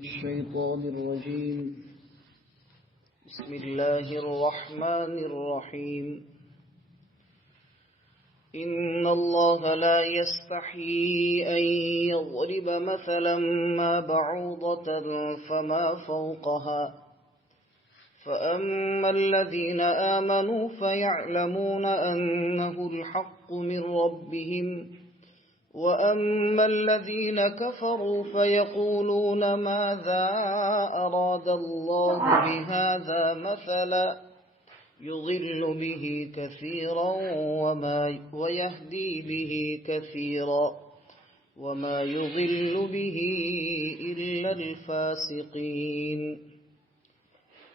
الشيطان الرجيم. بسم الله الرحمن الرحيم. إن الله لا يستحيي أن يضرب مثلا ما بعوضة فما فوقها فأما الذين آمنوا فيعلمون أنه الحق من ربهم وأما الذين كفروا فيقولون ماذا أراد الله بهذا مثلا يضل به كثيرا ويهدي به كثيرا وما يضل به إلا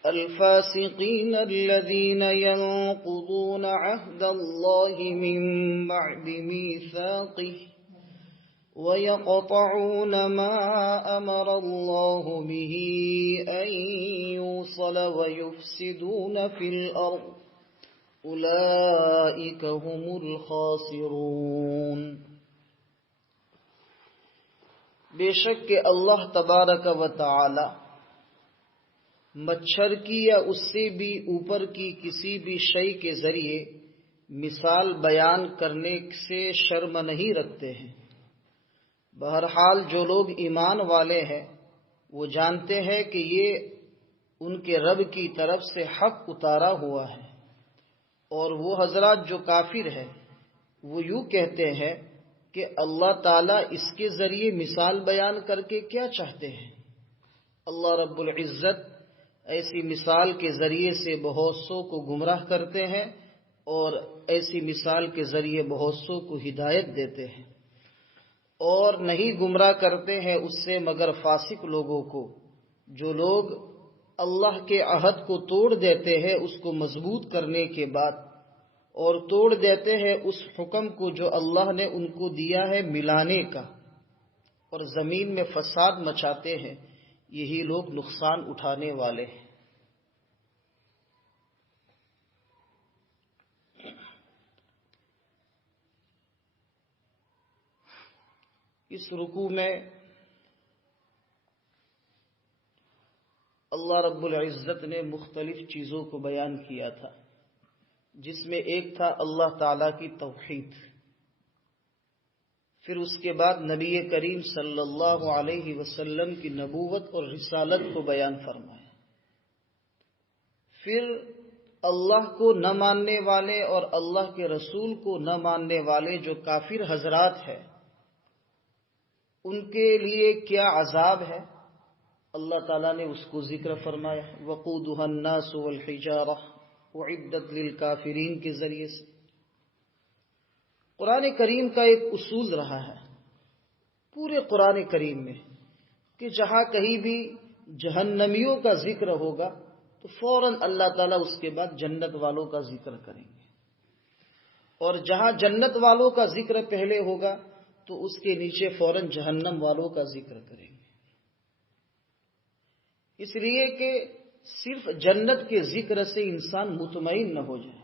الفاسقين الذين ينقضون عهد الله من بعد ميثاقه ويقطعون ما أمر الله به أن يوصل ويفسدون في الأرض أولئك هم الخاسرون. بے شک کہ اللہ تبارک و تعالی مچھر کی یا اس سے بھی اوپر کی کسی بھی شے کے ذریعے مثال بیان کرنے سے شرم نہیں رکھتے ہیں. بہرحال جو لوگ ایمان والے ہیں وہ جانتے ہیں کہ یہ ان کے رب کی طرف سے حق اتارا ہوا ہے، اور وہ حضرات جو کافر ہیں وہ یوں کہتے ہیں کہ اللہ تعالیٰ اس کے ذریعے مثال بیان کر کے کیا چاہتے ہیں. اللہ رب العزت ایسی مثال کے ذریعے سے بہت سو کو گمراہ کرتے ہیں اور ایسی مثال کے ذریعے بہت سو کو ہدایت دیتے ہیں، اور نہیں گمراہ کرتے ہیں اس سے مگر فاسق لوگوں کو، جو لوگ اللہ کے عہد کو توڑ دیتے ہیں اس کو مضبوط کرنے کے بعد، اور توڑ دیتے ہیں اس حکم کو جو اللہ نے ان کو دیا ہے ملانے کا، اور زمین میں فساد مچاتے ہیں. یہی لوگ نقصان اٹھانے والے ہیں. اس رکوع میں اللہ رب العزت نے مختلف چیزوں کو بیان کیا تھا، جس میں ایک تھا اللہ تعالیٰ کی توحید. پھر اس کے بعد نبی کریم صلی اللہ علیہ وسلم کی نبوت اور رسالت کو بیان فرمایا. پھر اللہ کو نہ ماننے والے اور اللہ کے رسول کو نہ ماننے والے جو کافر حضرات ہیں ان کے لیے کیا عذاب ہے، اللہ تعالیٰ نے اس کو ذکر فرمایا. وقودها الناس والحجارة اعدت للکافرین کے ذریعے سے. قرآن کریم کا ایک اصول رہا ہے پورے قرآن کریم میں کہ جہاں کہیں بھی جہنمیوں کا ذکر ہوگا تو فوراً اللہ تعالیٰ اس کے بعد جنت والوں کا ذکر کریں گے، اور جہاں جنت والوں کا ذکر پہلے ہوگا تو اس کے نیچے فوراً جہنم والوں کا ذکر کریں گے. اس لیے کہ صرف جنت کے ذکر سے انسان مطمئن نہ ہو جائے،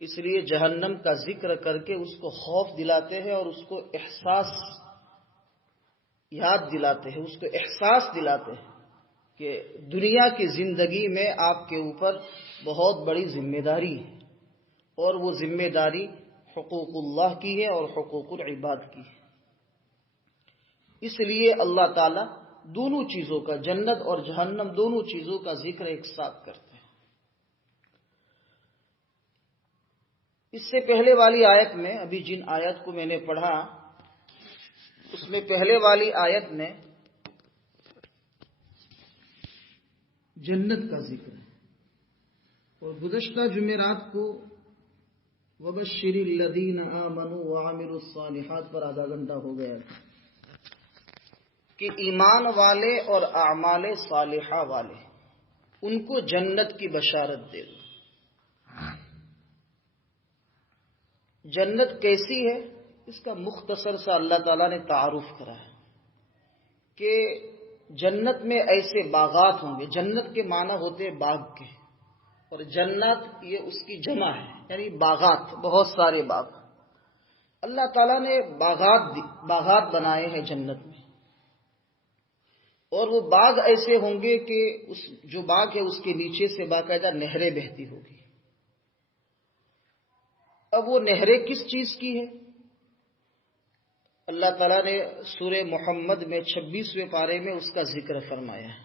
اس لیے جہنم کا ذکر کر کے اس کو خوف دلاتے ہیں اور اس کو احساس یاد دلاتے ہیں، اس کو احساس دلاتے ہیں کہ دنیا کی زندگی میں آپ کے اوپر بہت بڑی ذمہ داری ہے، اور وہ ذمہ داری حقوق اللہ کی ہے اور حقوق العباد کی ہے. اس لیے اللہ تعالیٰ دونوں چیزوں کا، جنت اور جہنم دونوں چیزوں کا ذکر ایک ساتھ کرتے ہیں. اس سے پہلے والی آیت میں، ابھی جن آیت کو میں نے پڑھا اس میں پہلے والی آیت میں جنت کا ذکر ہے، اور گزشتہ جمعرات کو وَبَشِّرِ الَّذِينَ آمَنُوا وَعَمِلُوا الصَّالِحَاتِ پر آدھا گھنٹہ ہو گیا تھا کہ ایمان والے اور اعمال صالحہ والے ان کو جنت کی بشارت دے دو. جنت کیسی ہے اس کا مختصر سا اللہ تعالیٰ نے تعارف کرا ہے کہ جنت میں ایسے باغات ہوں گے. جنت کے معنی ہوتے باغ کے، اور جنت یہ اس کی جمع ہے، یعنی باغات، بہت سارے باغ. اللہ تعالیٰ نے باغات بنائے ہیں جنت میں. اور وہ باغ ایسے ہوں گے کہ اس جو باغ ہے اس کے نیچے سے باقاعدہ نہریں بہتی ہوگی۔ اب وہ نہریں کس چیز کی ہے؟ اللہ تعالیٰ نے سورہ محمد میں 26ویں پارے میں اس کا ذکر فرمایا ہے۔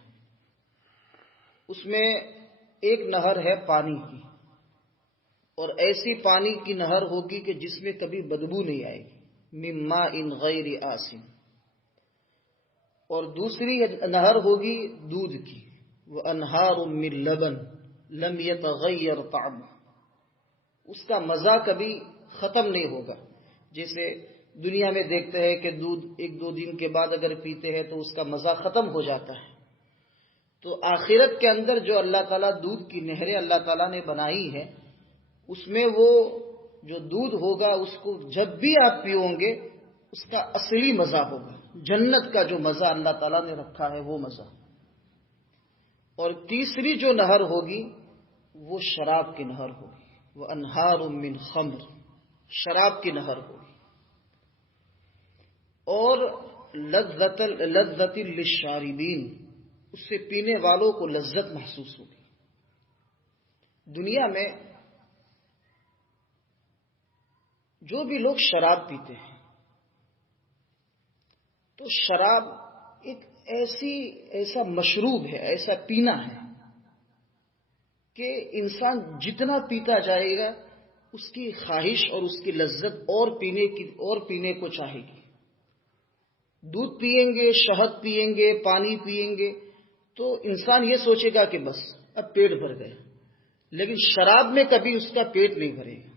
اس میں ایک نہر ہے پانی کی، اور ایسی پانی کی نہر ہوگی کہ جس میں کبھی بدبو نہیں آئے گی، من ماء غیر آسن۔ اور دوسری نہر ہوگی دودھ کی، وانہار من لبن لم یتغیر طعمہ، اس کا مزہ کبھی ختم نہیں ہوگا۔ جیسے دنیا میں دیکھتے ہیں کہ دودھ ایک دو دن کے بعد اگر پیتے ہیں تو اس کا مزہ ختم ہو جاتا ہے، تو آخرت کے اندر جو اللہ تعالیٰ دودھ کی نہریں اللہ تعالیٰ نے بنائی ہے، اس میں وہ جو دودھ ہوگا اس کو جب بھی آپ پیؤں گے اس کا اصلی مزہ ہوگا، جنت کا جو مزہ اللہ تعالیٰ نے رکھا ہے وہ مزہ۔ اور تیسری جو نہر ہوگی وہ شراب کی نہر ہوگی، وہ انہار من خمر، شراب کی نہر ہوگی۔ اور لذت للشاربین، اس سے پینے والوں کو لذت محسوس ہوگی۔ دنیا میں جو بھی لوگ شراب پیتے ہیں تو شراب ایک ایسا مشروب ہے، ایسا پینا ہے کہ انسان جتنا پیتا جائے گا اس کی خواہش اور اس کی لذت اور پینے کو چاہے گی۔ دودھ پیئیں گے، شہد پیئیں گے، پانی پیئیں گے تو انسان یہ سوچے گا کہ بس اب پیٹ بھر گیا، لیکن شراب میں کبھی اس کا پیٹ نہیں بھرے گا،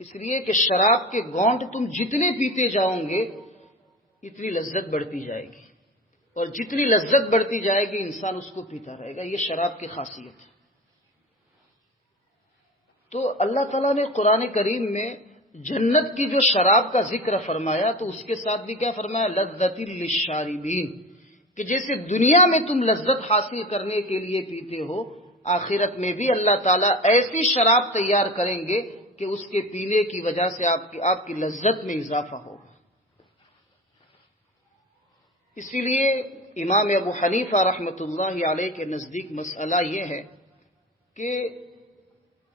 اس لیے کہ شراب کے گھونٹ تم جتنے پیتے جاؤ گے اتنی لذت بڑھتی جائے گی، اور جتنی لذت بڑھتی جائے گی انسان اس کو پیتا رہے گا۔ یہ شراب کی خاصیت ہے۔ تو اللہ تعالیٰ نے قرآن کریم میں جنت کی جو شراب کا ذکر فرمایا تو اس کے ساتھ بھی کیا فرمایا؟ لذت للشاربین، کہ جیسے دنیا میں تم لذت حاصل کرنے کے لیے پیتے ہو، آخرت میں بھی اللہ تعالیٰ ایسی شراب تیار کریں گے کہ اس کے پینے کی وجہ سے آپ کی لذت میں اضافہ ہوگا۔ اسی لیے امام ابو حنیفہ رحمۃ اللہ علیہ کے نزدیک مسئلہ یہ ہے کہ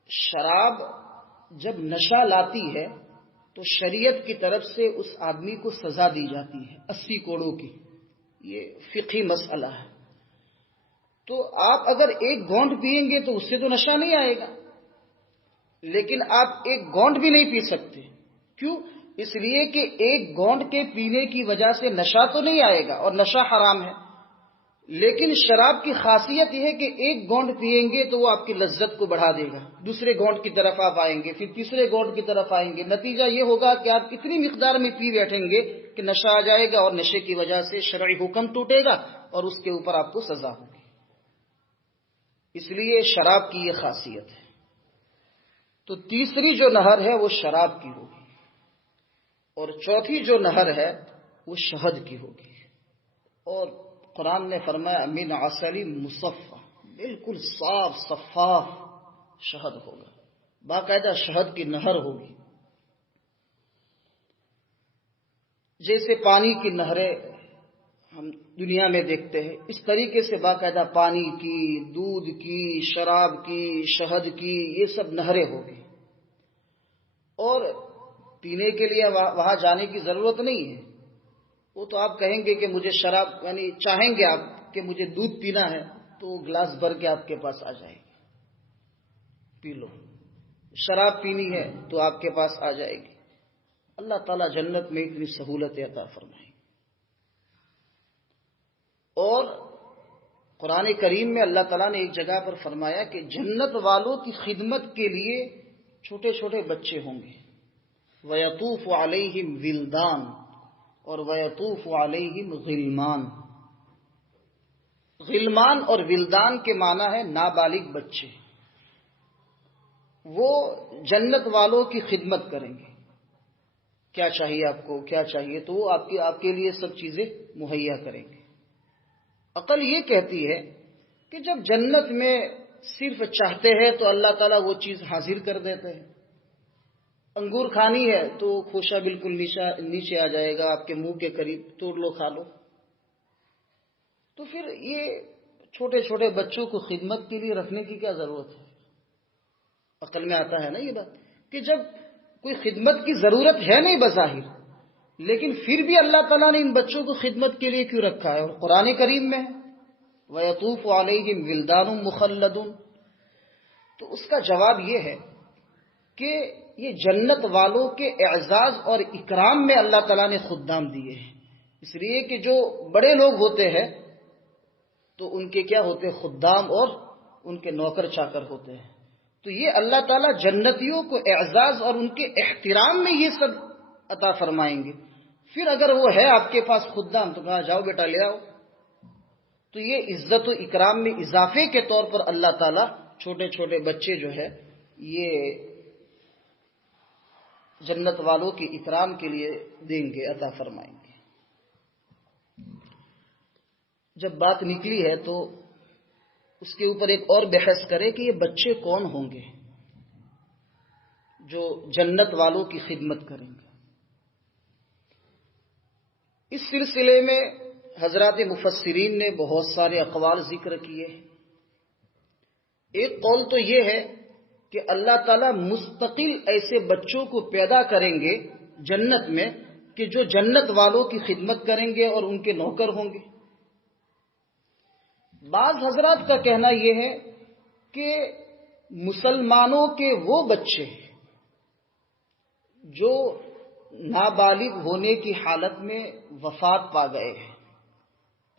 شراب جب نشہ لاتی ہے تو شریعت کی طرف سے اس آدمی کو سزا دی جاتی ہے 80 کوڑوں کی، یہ فقہی مسئلہ ہے۔ تو آپ اگر ایک گھونٹ پیئیں گے تو اس سے تو نشہ نہیں آئے گا، لیکن آپ ایک گھونٹ بھی نہیں پی سکتے۔ کیوں؟ اس لیے کہ ایک گھونٹ کے پینے کی وجہ سے نشہ تو نہیں آئے گا، اور نشہ حرام ہے، لیکن شراب کی خاصیت یہ ہے کہ ایک گھونٹ پیئیں گے تو وہ آپ کی لذت کو بڑھا دے گا، دوسرے گھونٹ کی طرف آپ آئیں گے، پھر تیسرے گھونٹ کی طرف آئیں گے، نتیجہ یہ ہوگا کہ آپ اتنی مقدار میں پی بیٹھیں گے کہ نشہ آ جائے گا، اور نشے کی وجہ سے شرعی حکم ٹوٹے گا اور اس کے اوپر آپ کو سزا ہوگی۔ اس لیے شراب کی یہ خاصیت ہے۔ تو تیسری جو نہر ہے وہ شراب کی ہوگی، اور چوتھی جو نہر ہے وہ شہد کی ہوگی۔ اور قرآن نے فرمایا من عسل مصفى، بالکل صاف شفاف شہد ہوگا، باقاعدہ شہد کی نہر ہوگی۔ جیسے پانی کی نہریں ہم دنیا میں دیکھتے ہیں، اس طریقے سے باقاعدہ پانی کی، دودھ کی، شراب کی، شہد کی، یہ سب نہریں ہوگی۔ اور پینے کے لیے وہاں جانے کی ضرورت نہیں ہے، وہ تو آپ کہیں گے کہ مجھے شراب، یعنی چاہیں گے آپ کہ مجھے دودھ پینا ہے تو گلاس بھر کے آپ کے پاس آ جائے گی، پی لو۔ شراب پینی ہے تو آپ کے پاس آ جائے گی۔ اللہ تعالیٰ جنت میں اتنی سہولت عطا فرمائے۔ اور قرآن کریم میں اللہ تعالیٰ نے ایک جگہ پر فرمایا کہ جنت والوں کی خدمت کے لیے چھوٹے چھوٹے بچے ہوں گے، وَيَطُوفُ عَلَيْهِمْ وِلْدَانٌ، اور وَيَطُوفُ عَلَيْهِمْ غِلْمَانٌ۔ غلمان اور ولدان کے معنی ہے نابالغ بچے، وہ جنت والوں کی خدمت کریں گے۔ کیا چاہیے آپ کو، کیا چاہیے، تو وہ آپ کے لیے سب چیزیں مہیا کریں گے۔ عقل یہ کہتی ہے کہ جب جنت میں صرف چاہتے ہیں تو اللہ تعالیٰ وہ چیز حاضر کر دیتے ہیں۔ انگور کھانی ہے تو خوشہ بالکل نیچے آ جائے گا، آپ کے منہ کے قریب، توڑ لو کھا لو۔ تو پھر یہ چھوٹے چھوٹے بچوں کو خدمت کے لیے رکھنے کی کیا ضرورت ہے؟ عقل میں آتا ہے نا یہ بات کہ جب کوئی خدمت کی ضرورت ہے نہیں بظاہر، لیکن پھر بھی اللہ تعالیٰ نے ان بچوں کو خدمت کے لیے کیوں رکھا ہے؟ اور قرآن کریم میں وَيَطُوفُ عَلَيْهِمْ وِلْدَانٌ مُخَلَّدٌ، تو اس کا جواب یہ ہے کہ یہ جنت والوں کے اعزاز اور اکرام میں اللہ تعالیٰ نے خدام دیے ہیں، اس لیے کہ جو بڑے لوگ ہوتے ہیں تو ان کے کیا ہوتے ہیں؟ خدام اور ان کے نوکر چاکر ہوتے ہیں۔ تو یہ اللہ تعالیٰ جنتیوں کو اعزاز اور ان کے احترام میں یہ سب عطا فرمائیں گے۔ پھر اگر وہ ہے آپ کے پاس خدام تو کہا جاؤ بیٹا لے آؤ۔ تو یہ عزت و اکرام میں اضافے کے طور پر اللہ تعالیٰ چھوٹے چھوٹے بچے جو ہے یہ جنت والوں کے اکرام کے لیے دیں گے، عطا فرمائیں گے۔ جب بات نکلی ہے تو اس کے اوپر ایک اور بحث کرے کہ یہ بچے کون ہوں گے جو جنت والوں کی خدمت کریں گے۔ اس سلسلے میں حضرات مفسرین نے بہت سارے اقوال ذکر کیے۔ ایک قول تو یہ ہے کہ اللہ تعالیٰ مستقل ایسے بچوں کو پیدا کریں گے جنت میں کہ جو جنت والوں کی خدمت کریں گے اور ان کے نوکر ہوں گے۔ بعض حضرات کا کہنا یہ ہے کہ مسلمانوں کے وہ بچے جو نابالغ ہونے کی حالت میں وفات پا گئے ہیں،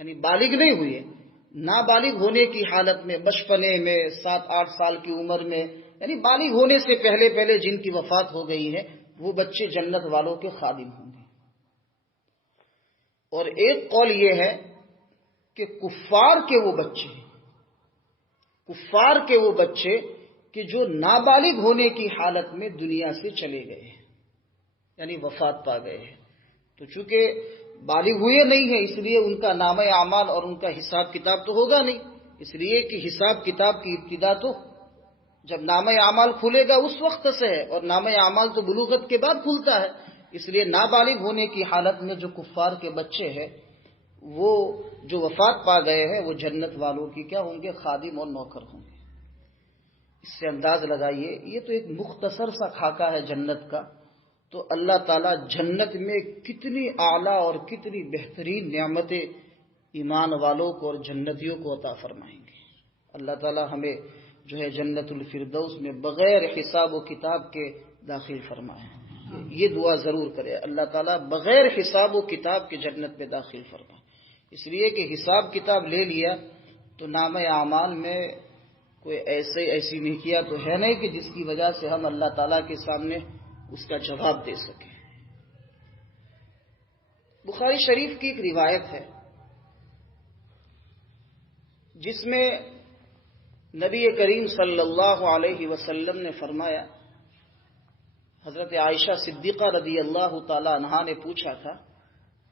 یعنی بالغ نہیں ہوئے، نابالغ ہونے کی حالت میں، بچپنے میں 7-8 سال کی عمر میں، یعنی بالغ ہونے سے پہلے پہلے جن کی وفات ہو گئی ہے، وہ بچے جنت والوں کے خادم ہوں گے۔ اور ایک قول یہ ہے کہ کفار کے وہ بچے کہ جو نابالغ ہونے کی حالت میں دنیا سے چلے گئے ہیں، یعنی وفات پا گئے ہیں، تو چونکہ بالغ ہوئے نہیں ہیں اس لیے ان کا نامہ اعمال اور ان کا حساب کتاب تو ہوگا نہیں، اس لیے کہ حساب کتاب کی ابتدا تو جب نامہ اعمال کھلے گا اس وقت سے ہے، اور نامہ اعمال تو بلوغت کے بعد کھلتا ہے، اس لیے نابالغ ہونے کی حالت میں جو کفار کے بچے ہیں وہ جو وفات پا گئے ہیں وہ جنت والوں کی کیا ہوں گے؟ خادم اور نوکر ہوں گے۔ اس سے انداز لگائیے یہ تو ایک مختصر سا خاکہ ہے جنت کا، تو اللہ تعالیٰ جنت میں کتنی اعلیٰ اور کتنی بہترین نعمتیں ایمان والوں کو اور جنتیوں کو عطا فرمائیں گے۔ اللہ تعالیٰ ہمیں جو ہے جنت الفردوس میں بغیر حساب و کتاب کے داخل فرمائے۔ یہ دعا ضرور کرے اللہ تعالیٰ بغیر حساب و کتاب کے جنت میں داخل فرمائے، اس لیے کہ حساب کتاب لے لیا تو نامہ اعمال میں کوئی ایسی نیکیاں تو ہے نہیں کہ جس کی وجہ سے ہم اللہ تعالیٰ کے سامنے اس کا جواب دے سکیں۔ بخاری شریف کی ایک روایت ہے جس میں نبی کریم صلی اللہ علیہ وسلم نے فرمایا، حضرت عائشہ صدیقہ رضی اللہ تعالی عنہا نے پوچھا تھا،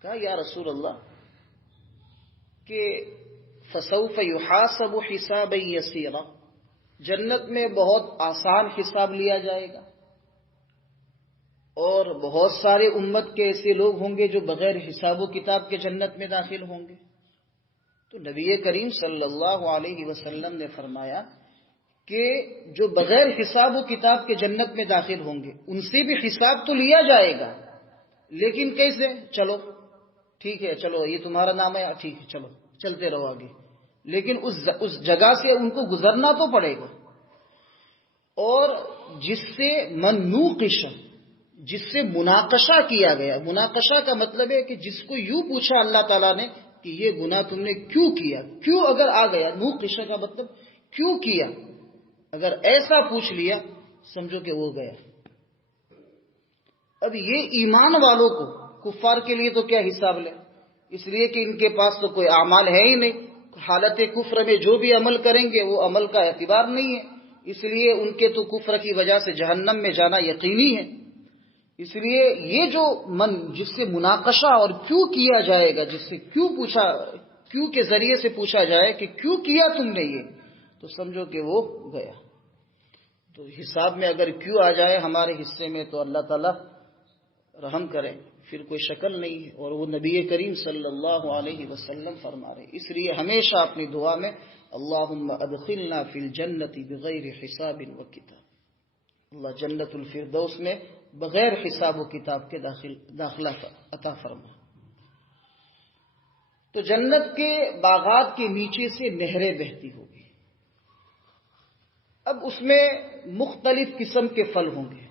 کہا یا رسول اللہ کہ فسوف یحاسب حسابا یسیرا، جنت میں بہت آسان حساب لیا جائے گا اور بہت سارے امت کے ایسے لوگ ہوں گے جو بغیر حساب و کتاب کے جنت میں داخل ہوں گے۔ تو نبی کریم صلی اللہ علیہ وسلم نے فرمایا کہ جو بغیر حساب و کتاب کے جنت میں داخل ہوں گے ان سے بھی حساب تو لیا جائے گا، لیکن کیسے؟ چلو ٹھیک ہے، چلو یہ تمہارا نام ہے، ٹھیک ہے چلو چلتے رہو آگے، لیکن اس جگہ سے ان کو گزرنا تو پڑے گا۔ اور جس سے منوقش، جس سے مناقشہ کیا گیا، مناقشہ کا مطلب ہے کہ جس کو یوں پوچھا اللہ تعالیٰ نے کہ یہ گناہ تم نے کیوں کیا، کیوں اگر آ گیا، مناقشہ کا مطلب کیوں کیا، اگر ایسا پوچھ لیا سمجھو کہ وہ گیا۔ اب یہ ایمان والوں کو، کفار کے لیے تو کیا حساب لے، اس لیے کہ ان کے پاس تو کوئی اعمال ہے ہی نہیں، حالت کفر میں جو بھی عمل کریں گے وہ عمل کا اعتبار نہیں ہے، اس لیے ان کے تو کفر کی وجہ سے جہنم میں جانا یقینی ہے۔ اس لیے یہ جو جس سے مناقشہ اور کیوں کیا جائے گا، جس سے کیوں کے ذریعے سے پوچھا جائے کہ کیوں کیا تم نے یہ، تو سمجھو کہ وہ گیا۔ تو حساب میں اگر کیوں آ جائے ہمارے حصے میں تو اللہ تعالیٰ رحم کرے، پھر کوئی شکل نہیں ہے، اور وہ نبی کریم صلی اللہ علیہ وسلم فرما رہے. اس لیے ہمیشہ اپنی دعا میں اللہم ادخلنا فی الجنت بغیر حساب و کتاب، اللہ جنت الفردوس میں بغیر حساب و کتاب کے داخلہ عطا فرما. تو جنت کے باغات کے نیچے سے نہریں بہتی ہوگی. اب اس میں مختلف قسم کے پھل ہوں گے.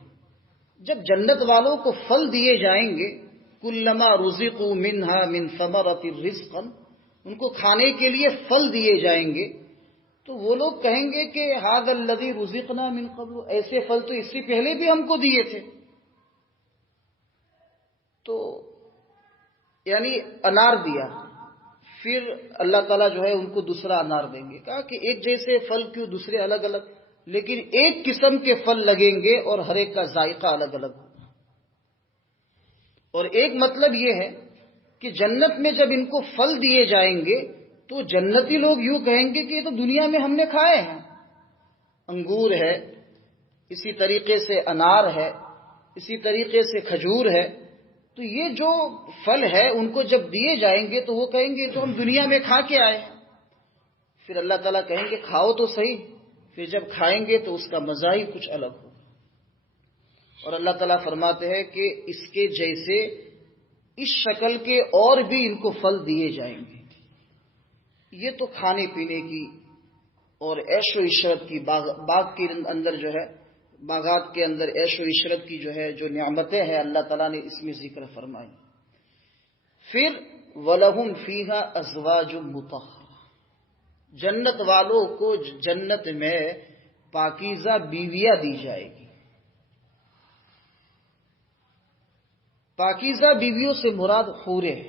جب جنت والوں کو پھل دیے جائیں گے، کلما رزقوا منہا من ثمرۃ رزقا، ان کو کھانے کے لیے پھل دیے جائیں گے، تو وہ لوگ کہیں گے کہ ھذا الذی رزقنا من قبل، ایسے پھل تو اس سے پہلے بھی ہم کو دیے تھے. تو یعنی انار دیا، پھر اللہ تعالیٰ جو ہے ان کو دوسرا انار دیں گے. کہا کہ ایک جیسے پھل کیوں، دوسرے الگ الگ، لیکن ایک قسم کے پھل لگیں گے اور ہر ایک کا ذائقہ الگ الگ ہوگا. اور ایک مطلب یہ ہے کہ جنت میں جب ان کو پھل دیے جائیں گے تو جنتی لوگ یوں کہیں گے کہ یہ تو دنیا میں ہم نے کھائے ہیں. انگور ہے، اسی طریقے سے انار ہے، اسی طریقے سے کھجور ہے. تو یہ جو پھل ہے ان کو جب دیے جائیں گے تو وہ کہیں گے تو ہم دنیا میں کھا کے آئے ہیں. پھر اللہ تعالیٰ کہیں گے کھاؤ تو صحیح. پھر جب کھائیں گے تو اس کا مزہ ہی کچھ الگ ہوگا. اور اللہ تعالیٰ فرماتے ہیں کہ اس کے جیسے اس شکل کے اور بھی ان کو پھل دیے جائیں گے. یہ تو کھانے پینے کی اور عیش و عشرت کی باغ کے اندر جو ہے، باغات کے اندر عیش و عشرت کی جو ہے جو نعمتیں ہیں اللہ تعالیٰ نے اس میں ذکر فرمائی. پھر وَلَهُمْ فِيهَا أَزْوَاجٌ مُطَهَّرَةٌ، جنت والوں کو جنت میں پاکیزہ بیویاں دی جائے گی. پاکیزہ بیویوں سے مراد حوریں.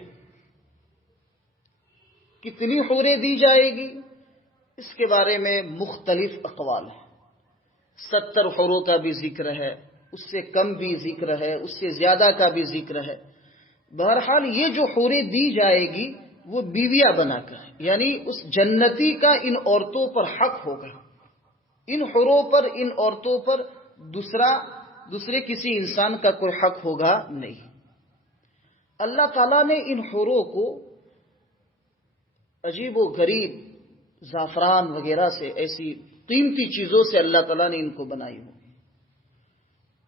کتنی حوریں دی جائے گی اس کے بارے میں مختلف اقوال ہیں. 70 حوروں کا بھی ذکر ہے، اس سے کم بھی ذکر ہے، اس سے زیادہ کا بھی ذکر ہے. بہرحال یہ جو حوریں دی جائے گی وہ بیویاں بنا کر، یعنی اس جنتی کا ان عورتوں پر حق ہوگا. ان حوروں پر، ان عورتوں پر دوسرے کسی انسان کا کوئی حق ہوگا نہیں. اللہ تعالیٰ نے ان حوروں کو عجیب و غریب زعفران وغیرہ سے، ایسی قیمتی چیزوں سے اللہ تعالیٰ نے ان کو بنائی ہوگی.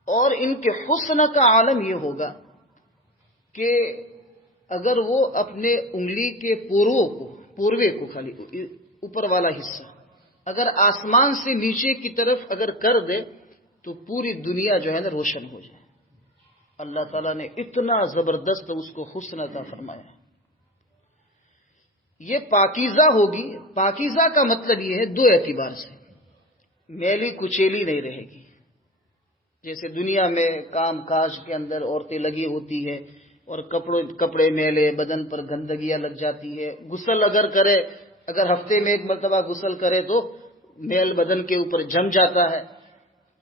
اور ان کے حسن کا عالم یہ ہوگا کہ اگر وہ اپنے انگلی کے پوروے کو خالی اوپر والا حصہ اگر آسمان سے نیچے کی طرف اگر کر دے تو پوری دنیا جو ہے نا روشن ہو جائے. اللہ تعالیٰ نے اتنا زبردست اس کو حسن عطا فرمایا. یہ پاکیزہ ہوگی. پاکیزہ کا مطلب یہ ہے دو اعتبار سے، میلی کچیلی نہیں رہے گی. جیسے دنیا میں کام کاج کے اندر عورتیں لگی ہوتی ہے اور کپڑے میلے، بدن پر گندگیاں لگ جاتی ہے. غسل اگر کرے، اگر ہفتے میں ایک مرتبہ غسل کرے تو میل بدن کے اوپر جم جاتا ہے.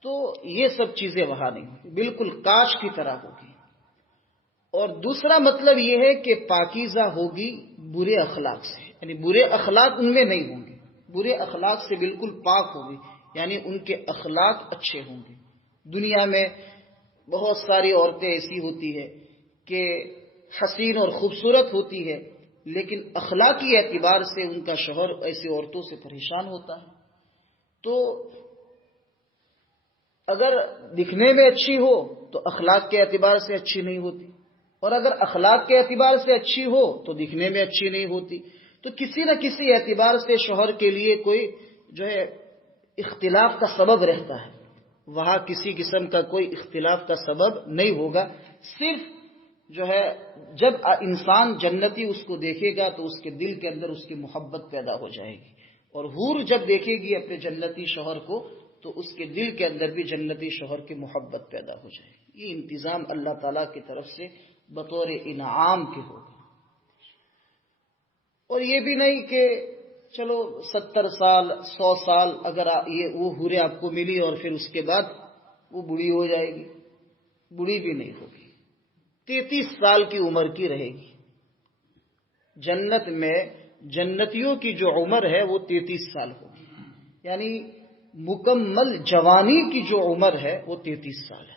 تو یہ سب چیزیں وہاں نہیں ہوگی، بالکل کاچ کی طرح ہوگی. اور دوسرا مطلب یہ ہے کہ پاکیزہ ہوگی برے اخلاق سے، یعنی برے اخلاق ان میں نہیں ہوں گے. برے اخلاق سے بالکل پاک ہوگی، یعنی ان کے اخلاق اچھے ہوں گے. دنیا میں بہت ساری عورتیں ایسی ہوتی ہے کہ حسین اور خوبصورت ہوتی ہے، لیکن اخلاقی اعتبار سے ان کا شوہر ایسی عورتوں سے پریشان ہوتا ہے. تو اگر دکھنے میں اچھی ہو تو اخلاق کے اعتبار سے اچھی نہیں ہوتی، اور اگر اخلاق کے اعتبار سے اچھی ہو تو دکھنے میں اچھی نہیں ہوتی. تو کسی نہ کسی اعتبار سے شوہر کے لیے کوئی جو ہے اختلاف کا سبب رہتا ہے. وہاں کسی قسم کا کوئی اختلاف کا سبب نہیں ہوگا. صرف جو ہے جب انسان جنتی اس کو دیکھے گا تو اس کے دل کے اندر اس کی محبت پیدا ہو جائے گی. اور حور جب دیکھے گی اپنے جنتی شوہر کو تو اس کے دل کے اندر بھی جنتی شوہر کی محبت پیدا ہو جائے گی. یہ انتظام اللہ تعالیٰ کی طرف سے بطور انعام کے ہوگا. اور یہ بھی نہیں کہ چلو 70 سال 100 سال اگر یہ وہ حوریں آپ کو ملی اور پھر اس کے بعد وہ بوڑھی ہو جائے گی. بوڑھی بھی نہیں ہوگی، 33 سال کی عمر کی رہے گی. جنت میں جنتیوں کی جو عمر ہے وہ 33 سال ہوگی، یعنی مکمل جوانی کی جو عمر ہے وہ 33 سال ہے.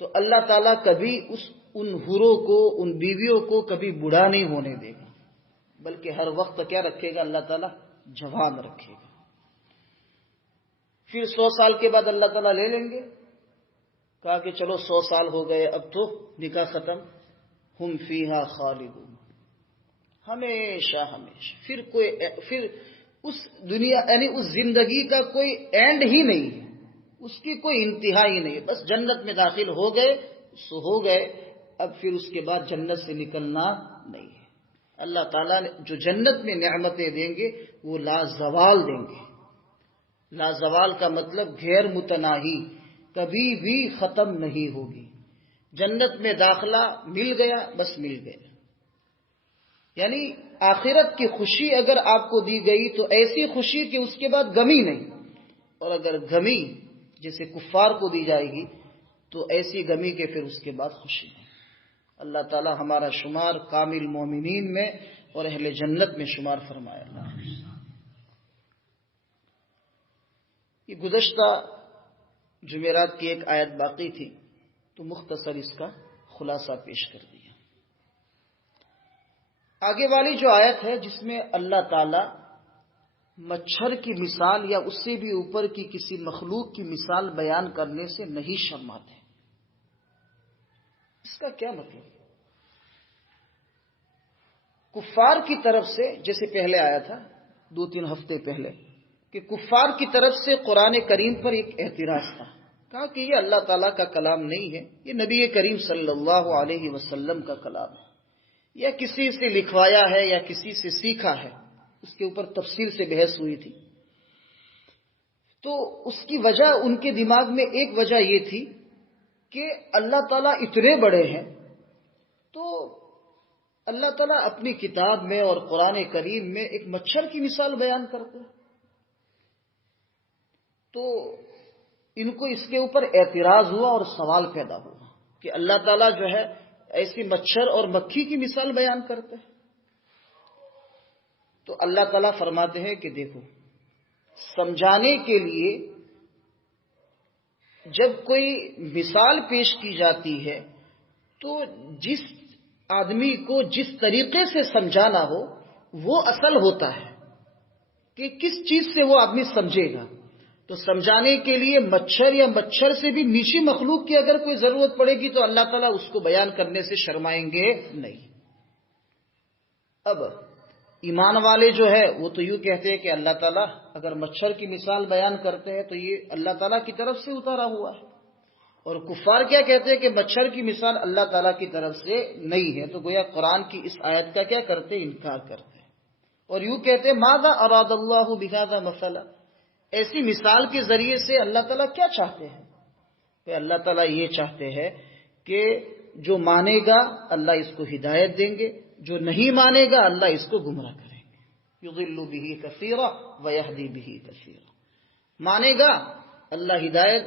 تو اللہ تعالیٰ کبھی ان حوروں کو، ان بیویوں کو کبھی بوڑھا نہیں ہونے دے گا، بلکہ ہر وقت کیا رکھے گا اللہ تعالیٰ؟ جوان رکھے گا۔ پھر 100 سال کے بعد اللہ تعالیٰ لے لیں گے، کہا کہ چلو 100 سال ہو گئے، اب تو نکاح ختم، ہم فیہا خالدون، ہمیشہ ہمیشہ۔ پھر اس دنیا یعنی اس زندگی کا کوئی اینڈ ہی نہیں ہے، اس کی کوئی انتہا ہی نہیں ہے، بس جنت میں داخل ہو گئے سو ہو گئے، اب پھر اس کے بعد جنت سے نکلنا نہیں ہے۔ اللہ تعالیٰ نے جو جنت میں نعمتیں دیں گے وہ لازوال دیں گے۔ لازوال کا مطلب غیر متناہی، کبھی بھی ختم نہیں ہوگی۔ جنت میں داخلہ مل گیا، بس مل گیا۔ یعنی آخرت کی خوشی اگر آپ کو دی گئی تو ایسی خوشی کہ اس کے بعد غمی نہیں، اور اگر غمی جیسے کفار کو دی جائے گی تو ایسی غمی کہ پھر اس کے بعد خوشی نہیں۔ اللہ تعالی ہمارا شمار کامل مومنین میں اور اہل جنت میں شمار فرمائے۔ اللہ یہ گزشتہ جمعرات کی ایک آیت باقی تھی تو مختصر اس کا خلاصہ پیش کر دیا۔ آگے والی جو آیت ہے جس میں اللہ تعالی مچھر کی مثال یا اس سے بھی اوپر کی کسی مخلوق کی مثال بیان کرنے سے نہیں شرماتے، اس کا کیا مطلب؟ کفار کی طرف سے، جیسے پہلے آیا تھا 2-3 ہفتے پہلے، کہ کفار کی طرف سے قرآن کریم پر ایک اعتراض تھا، کہا کہ یہ اللہ تعالیٰ کا کلام نہیں ہے، یہ نبی کریم صلی اللہ علیہ وسلم کا کلام ہے، یا کسی سے لکھوایا ہے یا کسی سے سیکھا ہے۔ اس کے اوپر تفصیل سے بحث ہوئی تھی۔ تو اس کی وجہ، ان کے دماغ میں ایک وجہ یہ تھی کہ اللہ تعالیٰ اتنے بڑے ہیں تو اللہ تعالیٰ اپنی کتاب میں اور قرآن کریم میں ایک مچھر کی مثال بیان کرتے ہیں، تو ان کو اس کے اوپر اعتراض ہوا اور سوال پیدا ہوا کہ اللہ تعالیٰ جو ہے ایسی مچھر اور مکھی کی مثال بیان کرتے ہیں۔ تو اللہ تعالیٰ فرماتے ہیں کہ دیکھو، سمجھانے کے لیے جب کوئی مثال پیش کی جاتی ہے تو جس آدمی کو جس طریقے سے سمجھانا ہو وہ اصل ہوتا ہے کہ کس چیز سے وہ آدمی سمجھے گا۔ تو سمجھانے کے لیے مچھر یا مچھر سے بھی نیچی مخلوق کی اگر کوئی ضرورت پڑے گی تو اللہ تعالیٰ اس کو بیان کرنے سے شرمائیں گے نہیں۔ اب ایمان والے جو ہے وہ تو یوں کہتے ہیں کہ اللہ تعالیٰ اگر مچھر کی مثال بیان کرتے ہیں تو یہ اللہ تعالیٰ کی طرف سے اتارا ہوا ہے، اور کفار کیا کہتے ہیں کہ مچھر کی مثال اللہ تعالیٰ کی طرف سے نہیں ہے۔ تو گویا قرآن کی اس آیت کا کیا کرتے ہیں؟ انکار کرتے ہیں، اور یوں کہتے ہیں ماذا اراد اللہ بہذا مثلا، ایسی مثال کے ذریعے سے اللہ تعالیٰ کیا چاہتے ہیں؟ کہ اللہ تعالیٰ یہ چاہتے ہیں کہ جو مانے گا اللہ اس کو ہدایت دیں گے، جو نہیں مانے گا اللہ اس کو گمراہ کریں گے۔ یضل بہ کثیرا ویہدی بہ کثیرا، مانے گا اللہ ہدایت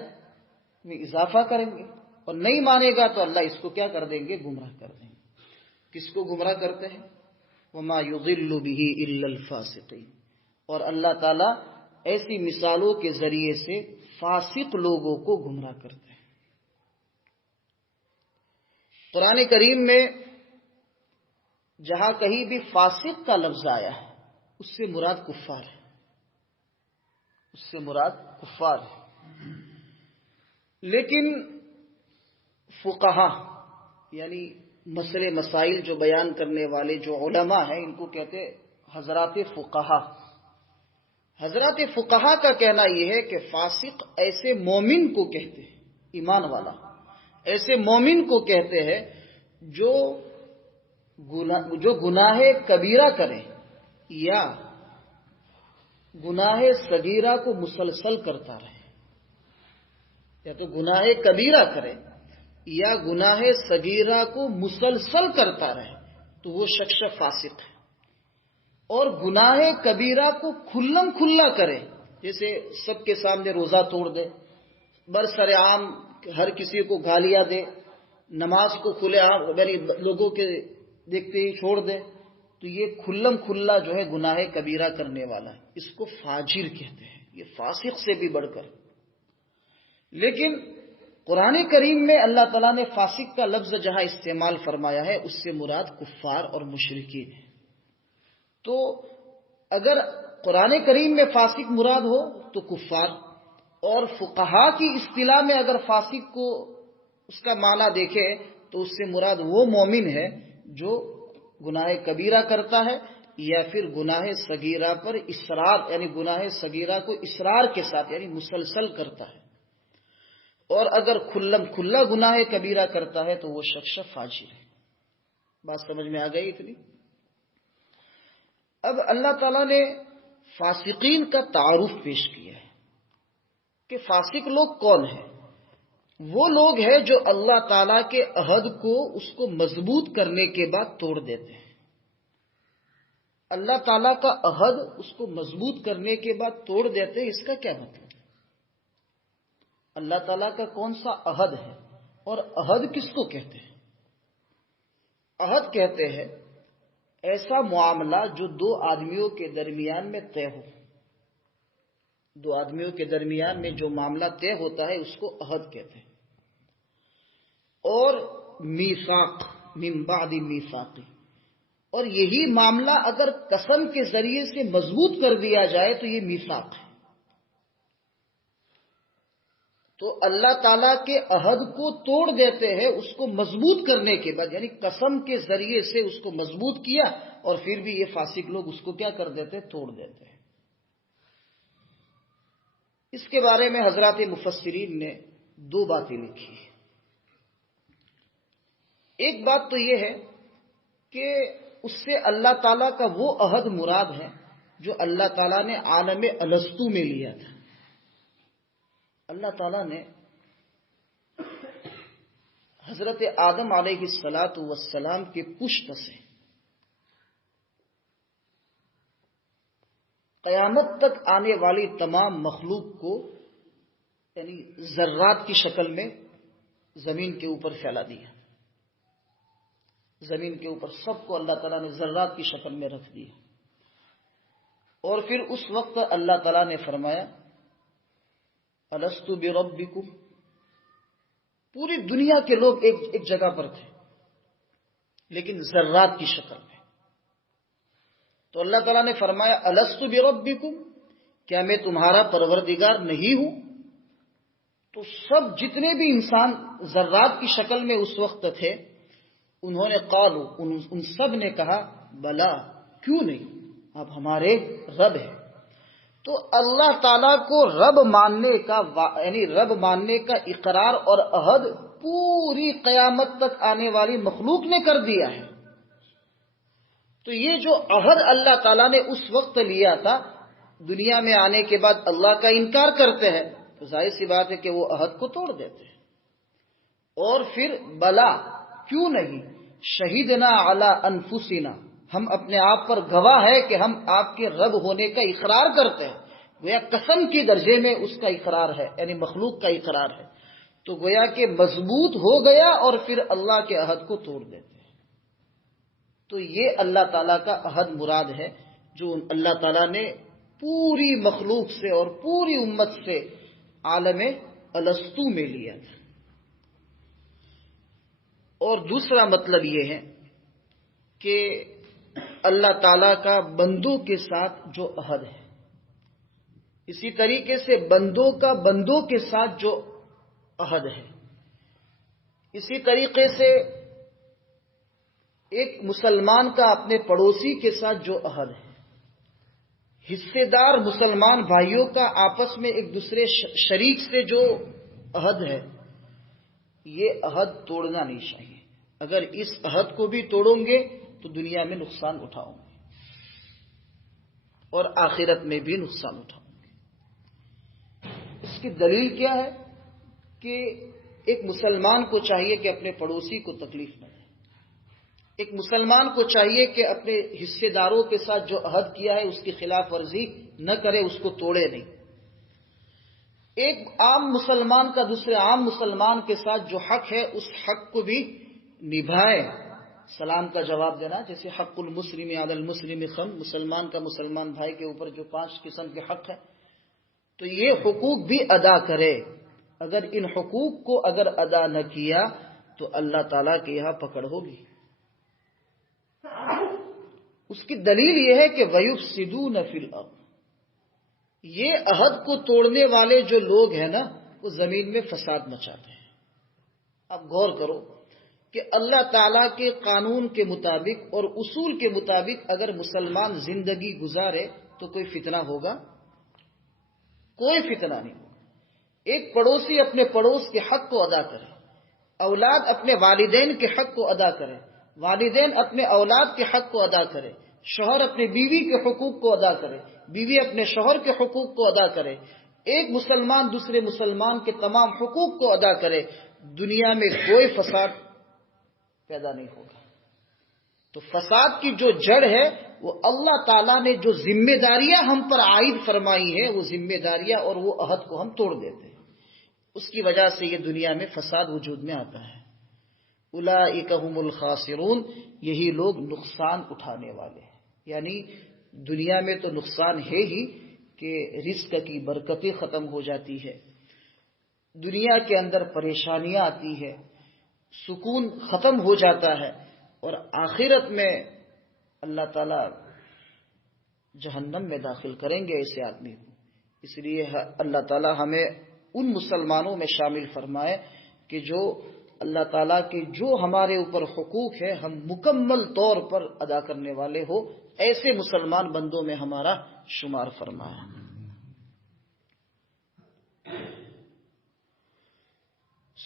میں اضافہ کریں گے، اور نہیں مانے گا تو اللہ اس کو کیا کر دیں گے؟ گمراہ کر دیں گے۔ کس کو گمراہ کرتے ہیں؟ وما یضل بہ الا الفاسقین، اور اللہ تعالیٰ ایسی مثالوں کے ذریعے سے فاسق لوگوں کو گمراہ کرتے ہیں۔ قرآن کریم میں جہاں کہیں بھی فاسق کا لفظ آیا ہے اس سے مراد کفار ہے، اس سے مراد کفار ہے۔ لیکن فقہا یعنی مسئلے مسائل جو بیان کرنے والے جو علماء ہیں ان کو کہتے حضرات فقہا۔ حضرات فقہا کا کہنا یہ ہے کہ فاسق ایسے مومن کو کہتے ہیں، ایمان والا ایسے مومن کو کہتے ہیں جو گناہ کبیرہ کرے یا گناہ صغیرہ کو مسلسل کرتا رہے، یا تو گناہ کبیرہ کرے یا گناہ صغیرہ کو مسلسل کرتا رہے تو وہ شخص فاسق ہے۔ اور گناہ کبیرہ کو کھلم کھلا کرے، جیسے سب کے سامنے روزہ توڑ دے، برسر عام ہر کسی کو گالیاں دے، نماز کو کھلے عام یعنی لوگوں کے دیکھتے ہی چھوڑ دے، تو یہ کھلم کھلا جو ہے گناہ کبیرہ کرنے والا ہے، اس کو فاجر کہتے ہیں، یہ فاسق سے بھی بڑھ کر۔ لیکن قرآن کریم میں اللہ تعالیٰ نے فاسق کا لفظ جہاں استعمال فرمایا ہے اس سے مراد کفار اور مشرکین ہے۔ تو اگر قرآن کریم میں فاسق مراد ہو تو کفار، اور فقہا کی اصطلاح میں اگر فاسق کو اس کا معنی دیکھے تو اس سے مراد وہ مومن ہے جو گناہ کبیرہ کرتا ہے یا پھر گناہ صغیرہ پر اصرار، یعنی گناہ صغیرہ کو اصرار کے ساتھ یعنی مسلسل کرتا ہے، اور اگر کھلم کھلا گناہ کبیرہ کرتا ہے تو وہ شخص فاجر ہے۔ بات سمجھ میں آ گئی اتنی؟ اب اللہ تعالیٰ نے فاسقین کا تعارف پیش کیا ہے کہ فاسق لوگ کون ہیں۔ وہ لوگ ہیں جو اللہ تعالیٰ کے عہد کو اس کو مضبوط کرنے کے بعد توڑ دیتے ہیں۔ اللہ تعالیٰ کا عہد اس کو مضبوط کرنے کے بعد توڑ دیتے ہیں، اس کا کیا مطلب؟ اللہ تعالیٰ کا کون سا عہد ہے، اور عہد کس کو کہتے ہیں؟ عہد کہتے ہیں ایسا معاملہ جو دو آدمیوں کے درمیان میں طے ہو۔ دو آدمیوں کے درمیان میں جو معاملہ طے ہوتا ہے اس کو عہد کہتے ہیں۔ اور میثاق من بعد میثاقی، اور یہی معاملہ اگر قسم کے ذریعے سے مضبوط کر دیا جائے تو یہ میثاق ہے۔ تو اللہ تعالیٰ کے عہد کو توڑ دیتے ہیں اس کو مضبوط کرنے کے بعد، یعنی قسم کے ذریعے سے اس کو مضبوط کیا، اور پھر بھی یہ فاسق لوگ اس کو کیا کر دیتے؟ توڑ دیتے ہیں۔ اس کے بارے میں حضرات مفسرین نے دو باتیں لکھی ہیں۔ ایک بات تو یہ ہے کہ اس سے اللہ تعالیٰ کا وہ عہد مراد ہے جو اللہ تعالیٰ نے عالم الستو میں لیا تھا۔ اللہ تعالیٰ نے حضرت آدم علیہ السلام کے پشت سے قیامت تک آنے والی تمام مخلوق کو یعنی ذرات کی شکل میں زمین کے اوپر پھیلا دیا۔ زمین کے اوپر سب کو اللہ تعالیٰ نے ذرات کی شکل میں رکھ دیا، اور پھر اس وقت اللہ تعالیٰ نے فرمایا الست بربکم۔ پوری دنیا کے لوگ ایک جگہ پر تھے لیکن ذرات کی شکل میں۔ تو اللہ تعالیٰ نے فرمایا الست بربکم، کیا میں تمہارا پروردگار نہیں ہوں؟ تو سب جتنے بھی انسان ذرات کی شکل میں اس وقت تھے انہوں نے قالو، ان سب نے کہا بلا، کیوں نہیں، آپ ہمارے رب ہیں۔ تو اللہ تعالیٰ کو رب ماننے کا یعنی رب ماننے کا اقرار اور عہد پوری قیامت تک آنے والی مخلوق نے کر دیا ہے۔ تو یہ جو عہد اللہ تعالیٰ نے اس وقت لیا تھا، دنیا میں آنے کے بعد اللہ کا انکار کرتے ہیں تو ظاہر سی بات ہے کہ وہ عہد کو توڑ دیتے ہیں۔ اور پھر بلا، کیوں نہیں، شہیدنا علی انفسنا، ہم اپنے آپ پر گواہ ہے کہ ہم آپ کے رب ہونے کا اقرار کرتے ہیں۔ گویا قسم کی درجے میں اس کا اقرار ہے، یعنی مخلوق کا اقرار ہے۔ تو گویا کہ مضبوط ہو گیا اور پھر اللہ کے عہد کو توڑ دیتے ہیں۔ تو یہ اللہ تعالیٰ کا عہد مراد ہے جو اللہ تعالیٰ نے پوری مخلوق سے اور پوری امت سے عالم الستو میں لیا تھا۔ اور دوسرا مطلب یہ ہے کہ اللہ تعالیٰ کا بندوں کے ساتھ جو عہد ہے، اسی طریقے سے بندوں کا بندوں کے ساتھ جو عہد ہے، اسی طریقے سے ایک مسلمان کا اپنے پڑوسی کے ساتھ جو عہد ہے، حصے دار مسلمان بھائیوں کا آپس میں ایک دوسرے شریک سے جو عہد ہے، یہ عہد توڑنا نہیں چاہیے۔ اگر اس عہد کو بھی توڑوں گے تو دنیا میں نقصان اٹھاؤں گے اور آخرت میں بھی نقصان اٹھاؤں گے۔ اس کی دلیل کیا ہے کہ ایک مسلمان کو چاہیے کہ اپنے پڑوسی کو تکلیف نہ دے۔ ایک مسلمان کو چاہیے کہ اپنے حصے داروں کے ساتھ جو عہد کیا ہے اس کی خلاف ورزی نہ کرے، اس کو توڑے نہیں۔ ایک عام مسلمان کا دوسرے عام مسلمان کے ساتھ جو حق ہے اس حق کو بھی نبھائے۔ سلام کا جواب دینا، جیسے حق المسلم علی المسلم خمس، مسلمان کا مسلمان بھائی کے اوپر جو 5 قسم کے حق ہیں، تو یہ حقوق بھی ادا کرے۔ اگر ان حقوق کو اگر ادا نہ کیا تو اللہ تعالیٰ کے یہاں پکڑ ہوگی۔ اس کی دلیل یہ ہے کہ وَيُفْسِدُونَ فِي الْأَرْضِ، یہ عہد کو توڑنے والے جو لوگ ہیں نا، وہ زمین میں فساد مچاتے ہیں۔ اب غور کرو کہ اللہ تعالیٰ کے قانون کے مطابق اور اصول کے مطابق اگر مسلمان زندگی گزارے تو کوئی فتنہ ہوگا؟ کوئی فتنہ نہیں ہوگا۔ ایک پڑوسی اپنے پڑوس کے حق کو ادا کرے، اولاد اپنے والدین کے حق کو ادا کرے، والدین اپنے اولاد کے حق کو ادا کرے، شوہر اپنے بیوی کے حقوق کو ادا کرے، بیوی اپنے شوہر کے حقوق کو ادا کرے، ایک مسلمان دوسرے مسلمان کے تمام حقوق کو ادا کرے، دنیا میں کوئی فساد پیدا نہیں ہوگا۔ تو فساد کی جو جڑ ہے وہ اللہ تعالیٰ نے جو ذمہ داریاں ہم پر عائد فرمائی ہیں، وہ ذمہ داریاں اور وہ عہد کو ہم توڑ دیتے ہیں، اس کی وجہ سے یہ دنیا میں فساد وجود میں آتا ہے۔ اولئک ھم الخاسرون، یہی لوگ نقصان اٹھانے والے ہیں۔ یعنی دنیا میں تو نقصان ہے ہی کہ رزق کی برکتیں ختم ہو جاتی ہے، دنیا کے اندر پریشانیاں آتی ہے، سکون ختم ہو جاتا ہے، اور آخرت میں اللہ تعالیٰ جہنم میں داخل کریں گے ایسے آدمی کو۔ اس لیے اللہ تعالیٰ ہمیں ان مسلمانوں میں شامل فرمائے کہ جو اللہ تعالیٰ کے جو ہمارے اوپر حقوق ہے ہم مکمل طور پر ادا کرنے والے ہو، ایسے مسلمان بندوں میں ہمارا شمار فرمایا۔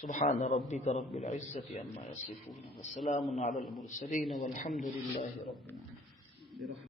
سبحان ربک رب العزت عما یصفون وسلام علی المرسلین والحمد للہ رب العالمین۔